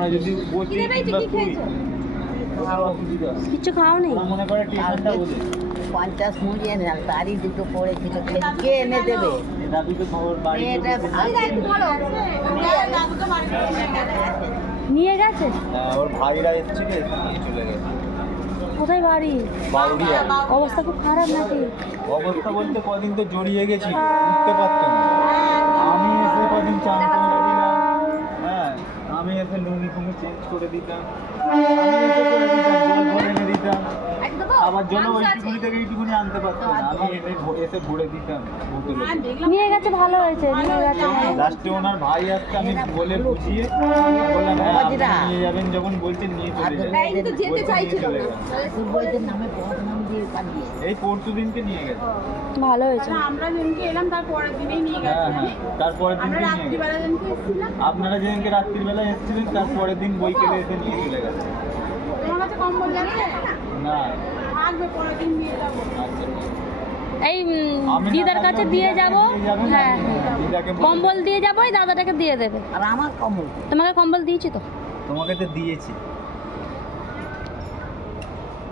আমরা যদি বসি কিংবা শুই, কোনো অসুবিধা নেই। কিছু খাও নেই? ওরা মনে করে টিউশনটা বোঝে। 50 মুড়ি এনে দিলাম, তারই দুটো পড়েছিল, কে এনে দেবে? দাদু তো খবর বাড়ি মেয়েটা নিয়ে গেছে? ওর ভাইরা এসেছিল, এসে নিয়ে চলে গেছে। কোথায় বাড়ি? বাউরিয়া। অবস্থা খুব খারাপ নাকি? অবস্থা বলতে কদিন তো জড়িয়ে গেছি, উঠতে পারতো না। আমি এসে কদিন চান করে দিলাম, হ্যাঁ আমি এসে লুঙ্গি ফুঙ্গি চেঞ্জ করে দিতাম, আমি এসে করে দিতাম, জল ভরে এনে দিতাম। আবার জল ওইটুকুনি থেকে এইটুকুনি আনতে পারতো না, আমি এসে ভরে দিতাম বোতলে। নিয়ে গেছে, ভালো হয়েছে, নিয়ে গেছে। লাস্টে ওনার ভাই আসতে আমি বলে বুঝিয়ে বললাম, হ্যাঁ আপনি নিয়ে যাবেন যখন বলছেন নিয়ে চলে যাবেন। বইদের নামে বদনাম দিয়ে পাঠিয়ে এই পরশু দিনকে নিয়ে গেছে। ভালো হয়েছে। আমরা যেদিনকে এলাম তার পরের দিনেই নিয়ে হ্যাঁ গেছে। হ্যাঁ, তারপরের দিনকে আমরা নিয়ে গেছে। রাত্রিবেলা যেদিনকে এসেছিলাম, আপনারা যেদিনকে রাত্রিবেলা এসেছিলেন তারপরের দিন বইকেলে এসে নিয়ে চলে গেছে। তোমার কাছে কম্বল আছে? না থাকবে, পরের দিন নিয়ে যাবো। আচ্ছা এই আমি না দিদার কাছে থাকলেও দিয়ে দিদাকে যাব। দিয়ে যাবেন, হ্যাঁ, দিদাকে বলে কম্বল দিয়ে যাবো, এই দাদাটাকে দিয়ে দেবে। আর আমার কমল তোমাকে কম্বল দিয়েছি তো? তোমাকে তো দিয়েছি।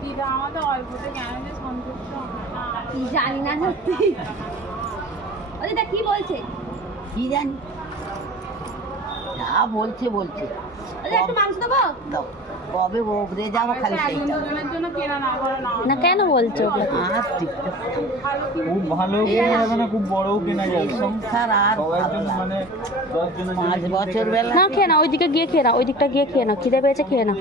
দিদা আমাদের অল্পতে কেন যে সন্তুষ্ট হয় না। জানি না সত্যি। ও দিদা কি বলছে? কি জানি, যা বলছে বলছে। একটু মাংস দেবো? দাও, কবে ওপরে যাবো খালি একজন সেইটা। দুজনের জন্য কেনা না করে না। না কেন বলছো? আর ঠিকঠাক ভালো কি খুব ভালো কেনা যাবে না, খুব বড়ও কেনা এই যাবে না। সংসার আর সবার ভালো জন্য লাগে না। মানে 10 জনের 5 বছর বেলা না খেয়ে না, ওই দিকে গিয়ে খেয়ে না, ওই দিকটা গিয়ে খেয়ে না, খিদে পেয়েছে, খেয়ে না।